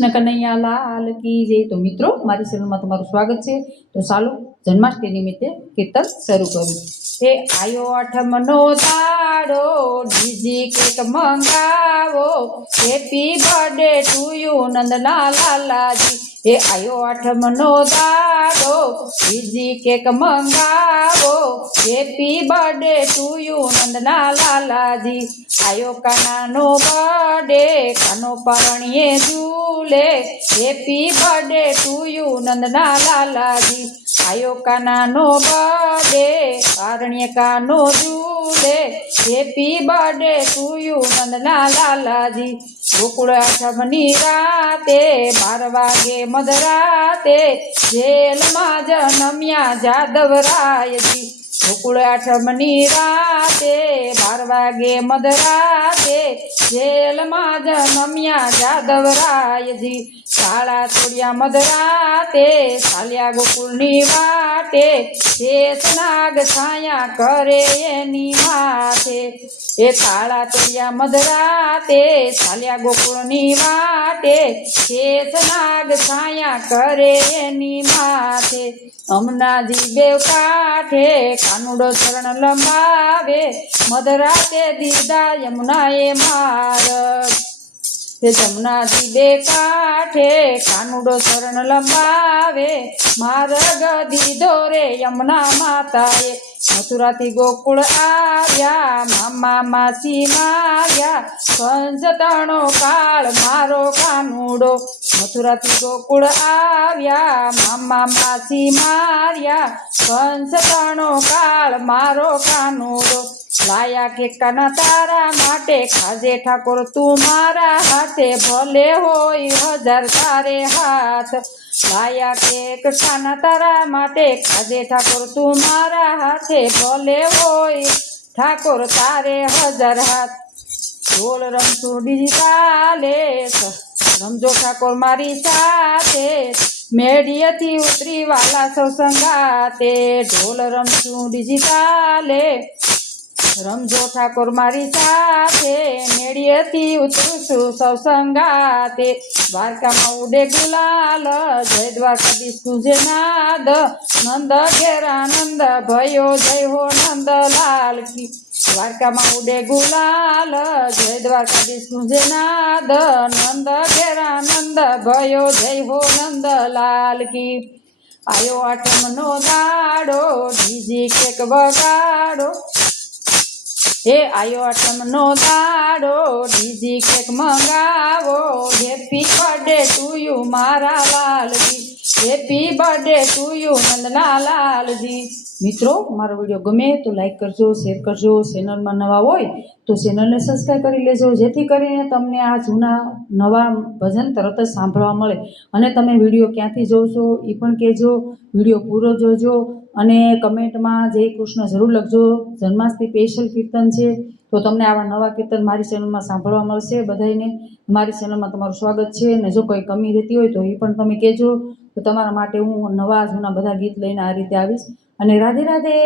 કૃષ્ણ કનૈયા લાલ કી જય। તો મિત્રો મારી ચેનલમાં તમારું સ્વાગત છે। તો ચાલો જન્માષ્ટમી નિમિત્તે કીર્તન શરૂ કરું। એ આયો આઠમનો દાડો ડીજી કેક મંગાવો, હેપી બર્થડે ટુ યુ નંદના લાલાજી। એ આયો આઠમનો દાડો ડીજી કેક મંગાવો, હેપી બર્થડે ટુ યુ નંદના લાલાજી। આયો કાનાનો બર્થડે કાનો પરણીએ ઝૂલે, હેપી બર્થડે ટુ યુ નંદના લાલાજી। આયો કાનાનો બર્થડે પરણીએ કાનો ઝૂલે, હેપી બર્થડે ટુ યુ નંદના લાલાજી। ગોકુળ આઠમની રાતે 12 વાગે મધરાતે, જેલમાં જનમ્યા જાદવરાયજી। ગોકુળ આઠમની રાતે 12 વાગે મધરાતે, જેલમાં જનમ્યા જાદવરાયજી। શાળા તોડ્યા મધરાતે ચાલ્યા ગોકુળની વાટે, શેષનાગ છાયા કરે એની માથે। એ શાળા તોડ્યા મધરાતે ચાલ્યા ગોકુળની વાટે, શેષનાગ છાયા કરે એની માથે। અમનાજી બેવ કાંઠે કાનુડો ચરણ લંબાવે, મધરાતે દીધા યમુનાએ માર્ગ। તે જમનાજી બે કાંઠે કાનુડો ચરણ લંબાવે, માર્ગ દીધો રે યમુના માતાએ। મથુરાથી ગોકુળ આવ્યા મામા માસી માર્યા, કંસતણો કાળ મારો કાનુડો। મથુરાથી ગોકુળ આવ્યા મામા માસી માર્યા, કંસતણો કાળ મારો કાનુડો। લાયા ઠેકાના તારા માટે ખાજે ઠાકોર તું મારા હાથે, ભલે હોય 1000 તારે હાથ। લાયા કેક ખાના તારા માટે ખાજે ઠાકોર તું મારા હાથે, ભલે હોય ઠાકોર તારે 1000 હાથ। ઢોલ રમશું ડીજી તાલે રમજો ઠાકોર મારી સાથે, મેળીએથી ઉતરી વાલા સૌ સંગાતે। ઢોલ રમશું ડીજી તાલે રમજો ઠાકોર મારી સાથે, મેળીએથી ઉતરશું સૌ સંગાતે। દ્વારકામાં ઉડે ગુલાલ જય દ્વારકાધીશ ગુંજે નાદ, નંદ ઘેરા નંદ ભયો જય હો નંદલાલ કી। દ્વારકામાં ઉડે ગુલાલ જય દ્વારકાધીશ ગુંજે નાદ, નંદ ઘેરા નંદ ભયો જય હો નંદલાલ કી। આયો આઠમનો દાડો ડીજી કેક વગાડો, હે આયો આઠમનો દાડો ડીજી કેક મંગાવો, હેપી બર્થડે ટુ યુ મારા Lalji, happy birthday to you નંદના લાલજી। મિત્રો મારો વિડીયો ગમે તો લાઈક કરજો, શેર કરજો, ચેનલમાં નવા હોય તો ચેનલને સબસ્ક્રાઈબ કરી લેજો, જેથી કરીને તમને આ જૂના નવા ભજન તરત જ સાંભળવા મળે। અને તમે વિડીયો ક્યાંથી જોવો છો એ પણ કહેજો, વિડીયો પૂરો જોજો અને કમેન્ટમાં જય કૃષ્ણ જરૂર લખજો। જન્માષ્ટમી સ્પેશિયલ કીર્તન છે, તો તમને આવા નવા કીર્તન મારી ચેનલમાં સાંભળવા મળશે બધાને। મારી ચેનલમાં તમારું સ્વાગત છે, અને જો કોઈ કમી રહેતી હોય તો એ પણ તમે કહેજો, તો તમારા માટે હું નવા જૂના બધા ગીત લઈને આ રીતે આવીશ। અને રાધે રાધે।